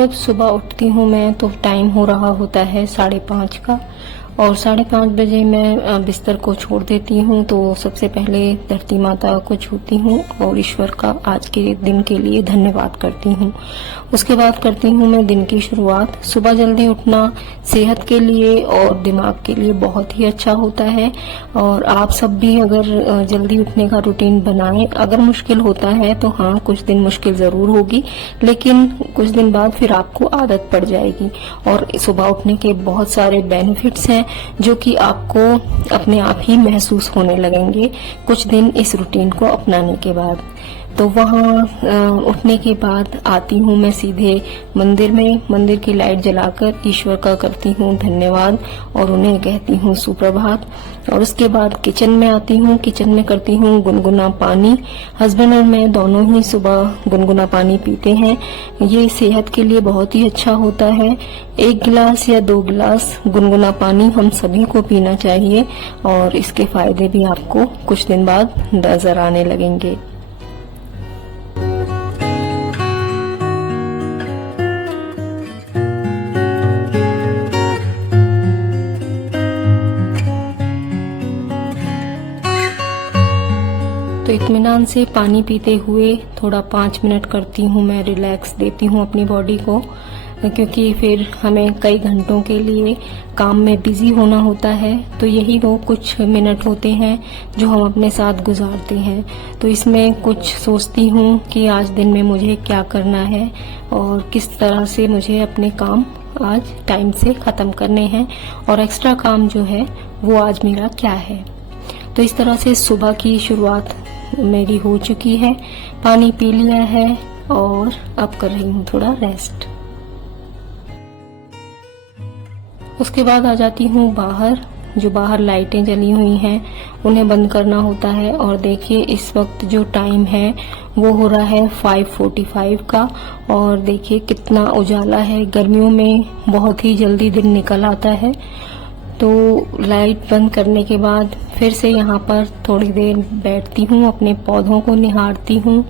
जब सुबह उठती हूँ मैं तो टाइम हो रहा होता है 5:30 का, और 5:30 बजे मैं बिस्तर को छोड़ देती हूँ। तो सबसे पहले धरती माता को छूती हूँ और ईश्वर का आज के दिन के लिए धन्यवाद करती हूँ। उसके बाद करती हूँ मैं दिन की शुरुआत। सुबह जल्दी उठना सेहत के लिए और दिमाग के लिए बहुत ही अच्छा होता है, और आप सब भी अगर जल्दी उठने का रूटीन बनाएं। अगर मुश्किल होता है तो हाँ, कुछ दिन मुश्किल जरूर होगी, लेकिन कुछ दिन बाद फिर आपको आदत पड़ जाएगी। और सुबह उठने के बहुत सारे बेनिफिट्स हैं जो कि आपको अपने आप ही महसूस होने लगेंगे कुछ दिन इस रूटीन को अपनाने के बाद। तो वहाँ उठने के बाद आती हूँ मैं सीधे मंदिर में। मंदिर की लाइट जलाकर ईश्वर का करती हूँ धन्यवाद और उन्हें कहती हूँ सुप्रभात। और उसके बाद किचन में आती हूँ। किचन में करती हूँ गुनगुना पानी। हस्बैंड और मैं दोनों ही सुबह गुनगुना पानी पीते हैं। ये सेहत के लिए बहुत ही अच्छा होता है। 1 गिलास या 2 गिलास गुनगुना पानी हम सभी को पीना चाहिए, और इसके फायदे भी आपको कुछ दिन बाद नजर आने लगेंगे। तो इत्मीनान से पानी पीते हुए थोड़ा 5 मिनट करती हूँ मैं रिलैक्स, देती हूँ अपनी बॉडी को, क्योंकि फिर हमें कई घंटों के लिए काम में बिजी होना होता है। तो यही वो कुछ मिनट होते हैं जो हम अपने साथ गुजारते हैं। तो इसमें कुछ सोचती हूँ कि आज दिन में मुझे क्या करना है और किस तरह से मुझे अपने काम आज टाइम से खत्म करने हैं, और एक्स्ट्रा काम जो है वो आज मेरा क्या है। तो इस तरह से सुबह की शुरुआत मेरी हो चुकी है। पानी पी लिया है और अब कर रही हूँ थोड़ा रेस्ट। उसके बाद आ जाती हूँ बाहर। जो बाहर लाइटें जली हुई हैं उन्हें बंद करना होता है। और देखिए इस वक्त जो टाइम है वो हो रहा है 5:45 का, और देखिए कितना उजाला है। गर्मियों में बहुत ही जल्दी दिन निकल आता है। तो लाइट बंद करने के बाद फिर से यहाँ पर थोड़ी देर बैठती हूँ, अपने पौधों को निहारती हूँ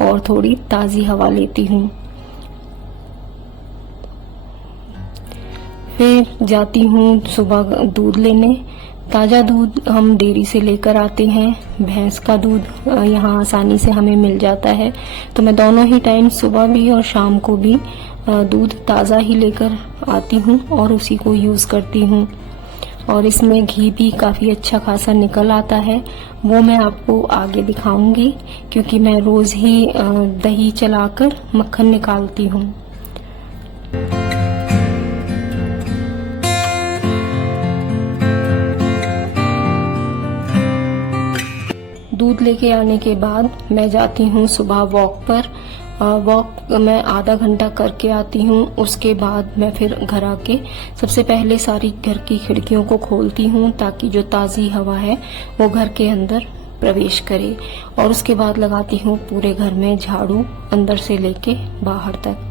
और थोड़ी ताज़ी हवा लेती हूँ। फिर जाती हूँ सुबह दूध लेने। ताज़ा दूध हम डेयरी से लेकर आते हैं। भैंस का दूध यहाँ आसानी से हमें मिल जाता है। तो मैं दोनों ही टाइम, सुबह भी और शाम को भी, दूध ताज़ा ही लेकर आती हूँ और उसी को यूज़ करती हूँ। और इसमें घी भी काफ़ी अच्छा खासा निकल आता है। वो मैं आपको आगे दिखाऊंगी, क्योंकि मैं रोज़ ही दही चलाकर मक्खन निकालती हूँ। दूध लेके आने के बाद मैं जाती हूँ सुबह वॉक पर। वॉक मैं आधा घंटा करके आती हूँ। उसके बाद मैं फिर घर आके सबसे पहले सारी घर की खिड़कियों को खोलती हूँ, ताकि जो ताज़ी हवा है वो घर के अंदर प्रवेश करे। और उसके बाद लगाती हूँ पूरे घर में झाड़ू, अंदर से लेके बाहर तक।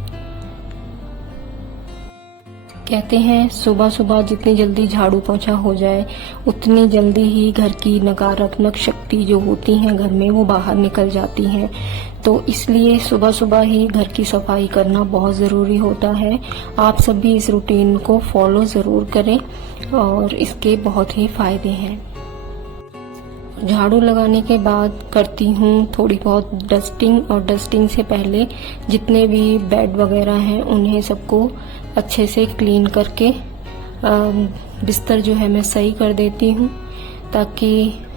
कहते हैं सुबह सुबह जितनी जल्दी झाड़ू पोंछा हो जाए उतनी जल्दी ही घर की नकारात्मक शक्ति जो होती हैं घर में वो बाहर निकल जाती हैं। तो इसलिए सुबह सुबह ही घर की सफाई करना बहुत ज़रूरी होता है। आप सब भी इस रूटीन को फॉलो ज़रूर करें और इसके बहुत ही फायदे हैं। झाड़ू लगाने के बाद करती हूँ थोड़ी बहुत डस्टिंग, और डस्टिंग से पहले जितने भी बेड वगैरह हैं उन्हें सबको अच्छे से क्लीन करके बिस्तर जो है मैं सही कर देती हूँ, ताकि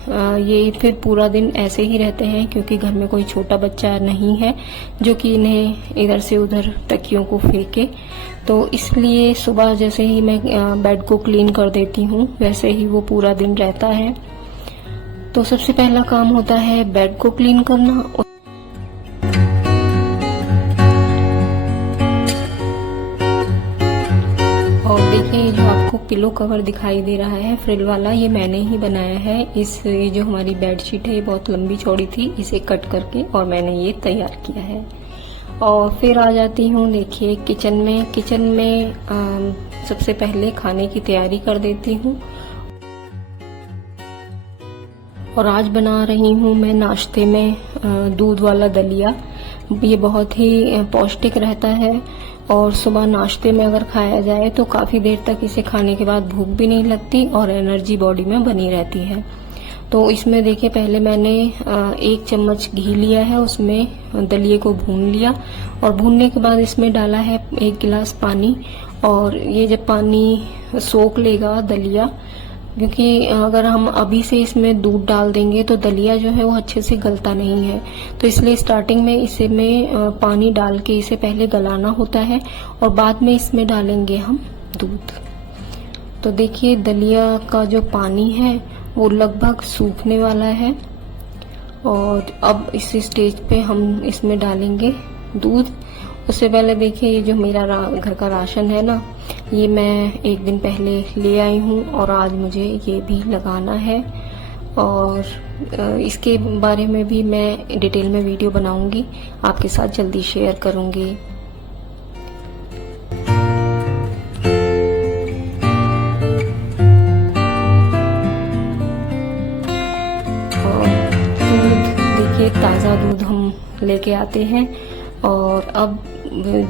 ये फिर पूरा दिन ऐसे ही रहते हैं, क्योंकि घर में कोई छोटा बच्चा नहीं है जो कि इन्हें इधर से उधर तकियों को फेंके। तो इसलिए सुबह जैसे ही मैं बेड को क्लीन कर देती हूँ वैसे ही वो पूरा दिन रहता है। तो सबसे पहला काम होता है बेड को क्लीन करना। और देखिए जो आपको पिलो कवर दिखाई दे रहा है फ्रिल वाला, ये मैंने ही बनाया है। ये जो हमारी बेडशीट है ये बहुत लंबी चौड़ी थी, इसे कट करके और मैंने ये तैयार किया है। और फिर आ जाती हूँ देखिए किचन में। किचन में सबसे पहले खाने की तैयारी कर देती हूँ। और आज बना रही हूँ मैं नाश्ते में दूध वाला दलिया। ये बहुत ही पौष्टिक रहता है और सुबह नाश्ते में अगर खाया जाए तो काफी देर तक इसे खाने के बाद भूख भी नहीं लगती और एनर्जी बॉडी में बनी रहती है। तो इसमें देखिए पहले मैंने 1 चम्मच घी लिया है, उसमें दलिये को भून लिया और भूनने के बाद इसमें डाला है 1 गिलास पानी। और ये जब पानी सोख लेगा दलिया, क्योंकि अगर हम अभी से इसमें दूध डाल देंगे तो दलिया जो है वो अच्छे से गलता नहीं है, तो इसलिए स्टार्टिंग में इसे में पानी डाल के इसे पहले गलाना होता है और बाद में इसमें डालेंगे हम दूध। तो देखिए दलिया का जो पानी है वो लगभग सूखने वाला है और अब इस स्टेज पे हम इसमें डालेंगे दूध। उससे पहले देखिए ये जो मेरा घर का राशन है ना, ये मैं 1 दिन पहले ले आई हूँ और आज मुझे ये भी लगाना है और इसके बारे में भी मैं डिटेल में वीडियो बनाऊंगी, आपके साथ जल्दी शेयर करूंगी। देखिए ताज़ा दूध हम लेके आते हैं और अब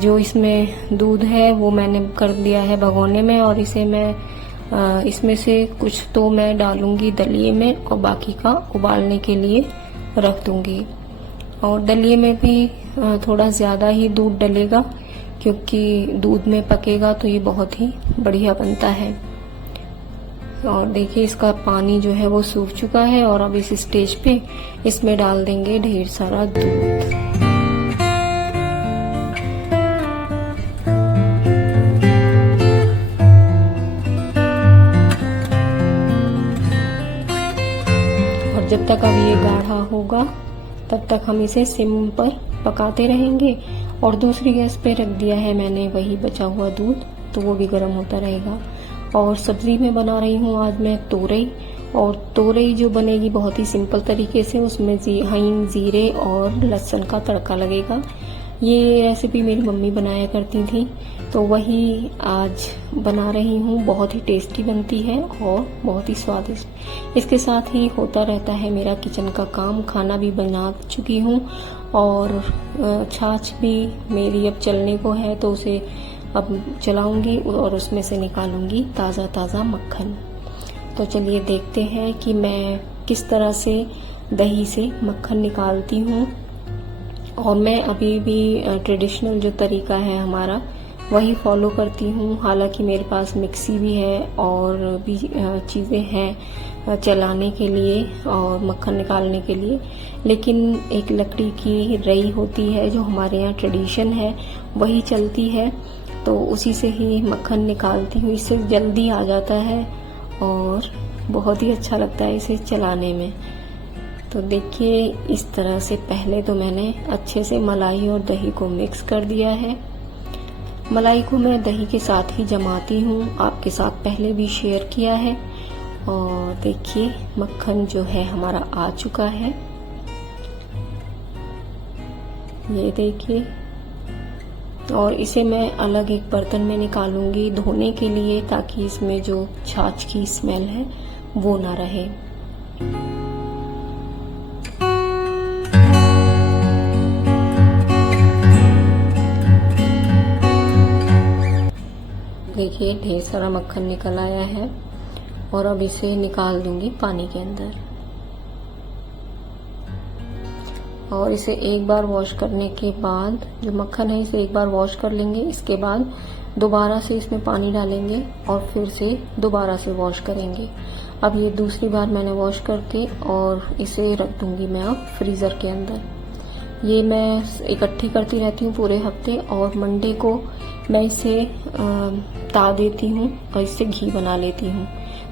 जो इसमें दूध है वो मैंने कर दिया है भगोने में और इसे मैं इसमें से कुछ तो मैं डालूंगी दलिये में और बाकी का उबालने के लिए रख दूंगी। और दलिये में भी थोड़ा ज़्यादा ही दूध डलेगा क्योंकि दूध में पकेगा तो ये बहुत ही बढ़िया बनता है। और देखिए इसका पानी जो है वो सूख चुका है और अब इस स्टेज पे इसमें डाल देंगे ढेर सारा दूध। और जब तक अब ये गाढ़ा होगा तब तक हम इसे सिम पर पकाते रहेंगे। और दूसरी गैस पे रख दिया है मैंने वही बचा हुआ दूध, तो वो भी गर्म होता रहेगा। और सब्जी में बना रही हूँ आज मैं तोरई, और तोरई जो बनेगी बहुत ही सिंपल तरीके से, उसमें हींग, जीरे और लहसुन का तड़का लगेगा। ये रेसिपी मेरी मम्मी बनाया करती थी तो वही आज बना रही हूँ। बहुत ही टेस्टी बनती है और बहुत ही स्वादिष्ट। इसके साथ ही होता रहता है मेरा किचन का काम। खाना भी बना चुकी हूँ और छाछ भी मेरी अब चलने को है तो उसे अब चलाऊंगी और उसमें से निकालूंगी ताज़ा ताज़ा मक्खन। तो चलिए देखते हैं कि मैं किस तरह से दही से मक्खन निकालती हूँ। और मैं अभी भी ट्रेडिशनल जो तरीका है हमारा वही फॉलो करती हूँ। हालांकि मेरे पास मिक्सी भी है और भी चीज़ें हैं चलाने के लिए और मक्खन निकालने के लिए, लेकिन एक लकड़ी की रई होती है जो हमारे यहाँ ट्रेडिशन है वही चलती है, तो उसी से ही मक्खन निकालती हूँ। इससे जल्दी आ जाता है और बहुत ही अच्छा लगता है इसे चलाने में। तो देखिए इस तरह से पहले तो मैंने अच्छे से मलाई और दही को मिक्स कर दिया है। मलाई को मैं दही के साथ ही जमाती हूँ, आपके साथ पहले भी शेयर किया है। और देखिए मक्खन जो है हमारा आ चुका है, ये देखिए। और इसे मैं अलग एक बर्तन में निकालूंगी धोने के लिए, ताकि इसमें जो छाछ की स्मेल है वो ना रहे। देखिए ढेर सारा मक्खन निकल आया है और अब इसे निकाल दूंगी पानी के अंदर। और इसे एक बार वॉश करने के बाद, जो मक्खन है इसे एक बार वॉश कर लेंगे, इसके बाद दोबारा से इसमें पानी डालेंगे और फिर से दोबारा से वॉश करेंगे। अब ये दूसरी बार मैंने वॉश करके और इसे रख दूंगी मैं अब फ्रीज़र के अंदर। ये मैं इकट्ठी करती रहती हूँ पूरे हफ्ते और मंडे को मैं इसे ता देती हूँ और इससे घी बना लेती हूँ।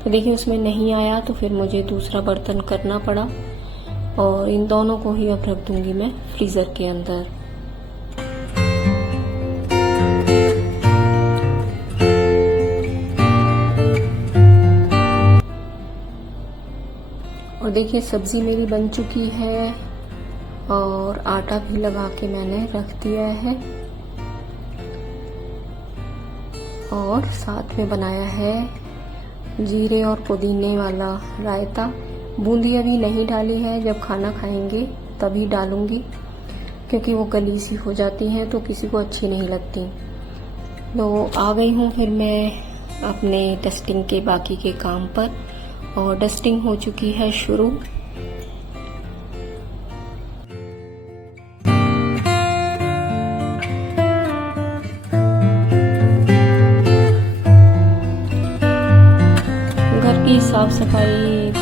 तो देखिए उसमें नहीं आया तो फिर मुझे दूसरा बर्तन करना पड़ा और इन दोनों को ही अब रख दूंगी मैं फ्रीजर के अंदर। और देखिए सब्जी मेरी बन चुकी है और आटा भी लगा के मैंने रख दिया है और साथ में बनाया है जीरे और पुदीने वाला रायता। बूंदी अभी नहीं डाली है, जब खाना खाएंगे तभी डालूंगी क्योंकि वो गली सी हो जाती हैं तो किसी को अच्छी नहीं लगती। तो आ गई हूँ फिर मैं अपने डस्टिंग के बाकी के काम पर, और डस्टिंग हो चुकी है शुरू। घर की साफ सफाई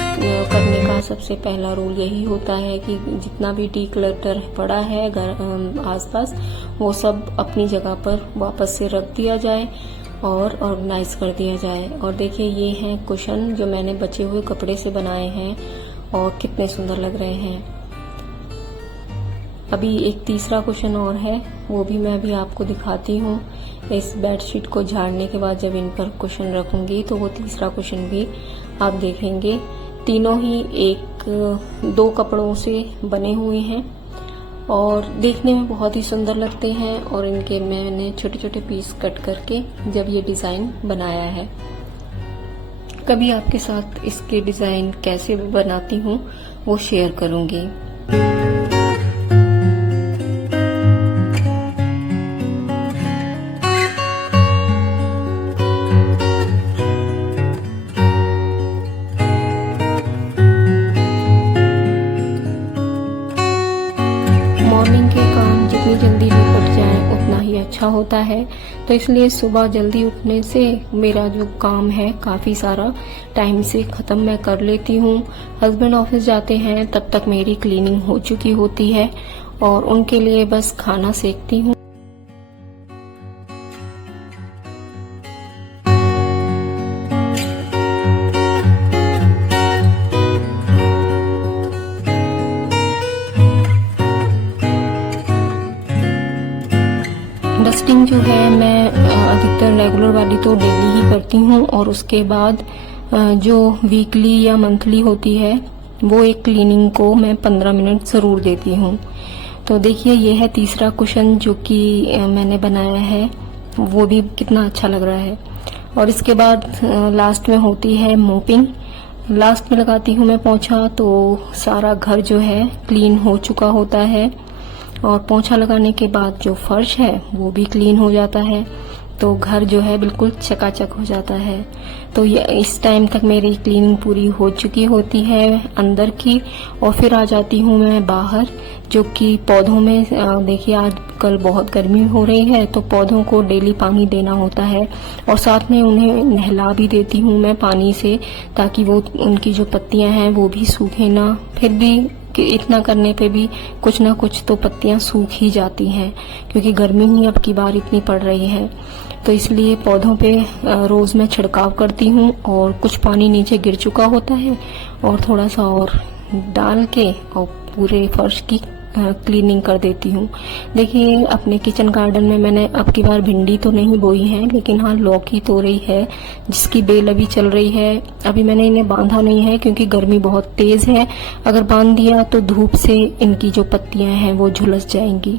करने का सबसे पहला रूल यही होता है कि जितना भी डीक्लटर पड़ा है घर आसपास, वो सब अपनी जगह पर वापस से रख दिया जाए और ऑर्गेनाइज कर दिया जाए। और देखिए ये हैं कुशन जो मैंने बचे हुए कपड़े से बनाए हैं और कितने सुंदर लग रहे हैं। अभी एक तीसरा कुशन और है, वो भी मैं अभी आपको दिखाती हूँ। इस बेडशीट को झाड़ने के बाद जब इन पर कुशन रखूंगी तो वो तीसरा कुशन भी आप देखेंगे। तीनों ही दो कपड़ों से बने हुए हैं और देखने में बहुत ही सुंदर लगते हैं, और इनके मैंने छोटे छोटे पीस कट करके जब ये डिज़ाइन बनाया है। कभी आपके साथ इसके डिज़ाइन कैसे बनाती हूँ वो शेयर करूँगी। मॉर्निंग के काम जितनी जल्दी निपट जाए उतना ही अच्छा होता है, तो इसलिए सुबह जल्दी उठने से मेरा जो काम है काफ़ी सारा टाइम से ख़त्म मैं कर लेती हूँ। हस्बैंड ऑफिस जाते हैं तब तक मेरी क्लीनिंग हो चुकी होती है और उनके लिए बस खाना सेकती हूँ। डस्टिंग जो है मैं अधिकतर रेगुलर वाली तो डेली ही करती हूँ, और उसके बाद जो वीकली या मंथली होती है वो एक क्लीनिंग को मैं 15 मिनट ज़रूर देती हूँ। तो देखिए ये है तीसरा कुशन जो कि मैंने बनाया है, वो भी कितना अच्छा लग रहा है। और इसके बाद लास्ट में होती है मोपिंग। लास्ट में लगाती हूँ मैं पोंछा, तो सारा घर जो है क्लीन हो चुका होता है, और पोंछा लगाने के बाद जो फर्श है वो भी क्लीन हो जाता है, तो घर जो है बिल्कुल चकाचक हो जाता है। तो ये इस टाइम तक मेरी क्लीनिंग पूरी हो चुकी होती है अंदर की, और फिर आ जाती हूँ मैं बाहर, जो कि पौधों में देखिए आजकल बहुत गर्मी हो रही है, तो पौधों को डेली पानी देना होता है, और साथ में उन्हें नहला भी देती हूँ मैं पानी से, ताकि वो उनकी जो पत्तियां हैं वो भी सूखे ना। फिर भी कि इतना करने पे भी कुछ ना कुछ तो पत्तियां सूख ही जाती हैं, क्योंकि गर्मी ही अब की बार इतनी पड़ रही है। तो इसलिए पौधों पे रोज मैं छिड़काव करती हूँ, और कुछ पानी नीचे गिर चुका होता है और थोड़ा सा और डाल के और पूरे फर्श की क्लीनिंग कर देती हूँ। देखिए अपने किचन गार्डन में मैंने अब की बार भिंडी तो नहीं बोई है, लेकिन हाँ लौकी तोरई है जिसकी बेल अभी चल रही है। अभी मैंने इन्हें बांधा नहीं है क्योंकि गर्मी बहुत तेज है, अगर बांध दिया तो धूप से इनकी जो पत्तियां हैं वो झुलस जाएंगी।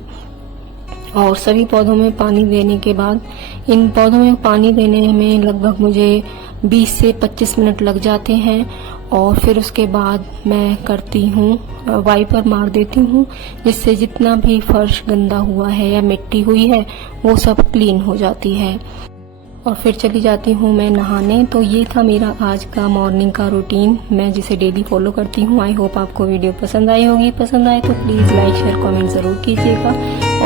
और सभी पौधों में पानी देने के बाद, इन पौधों में पानी देने में लगभग मुझे 20 से 25 मिनट लग जाते हैं, और फिर उसके बाद मैं करती हूँ वाइपर मार देती हूँ, जिससे जितना भी फर्श गंदा हुआ है या मिट्टी हुई है वो सब क्लीन हो जाती है। और फिर चली जाती हूँ मैं नहाने। तो ये था मेरा आज का मॉर्निंग का रूटीन, मैं जिसे डेली फॉलो करती हूँ। आई होप आपको वीडियो पसंद आई होगी। पसंद आए तो प्लीज़ लाइक शेयर कमेंट ज़रूर कीजिएगा,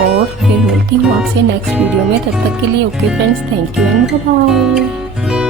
और फिर मिलती हूँ आपसे नेक्स्ट वीडियो में। तब तक के लिए okay friends, thank you and bye bye.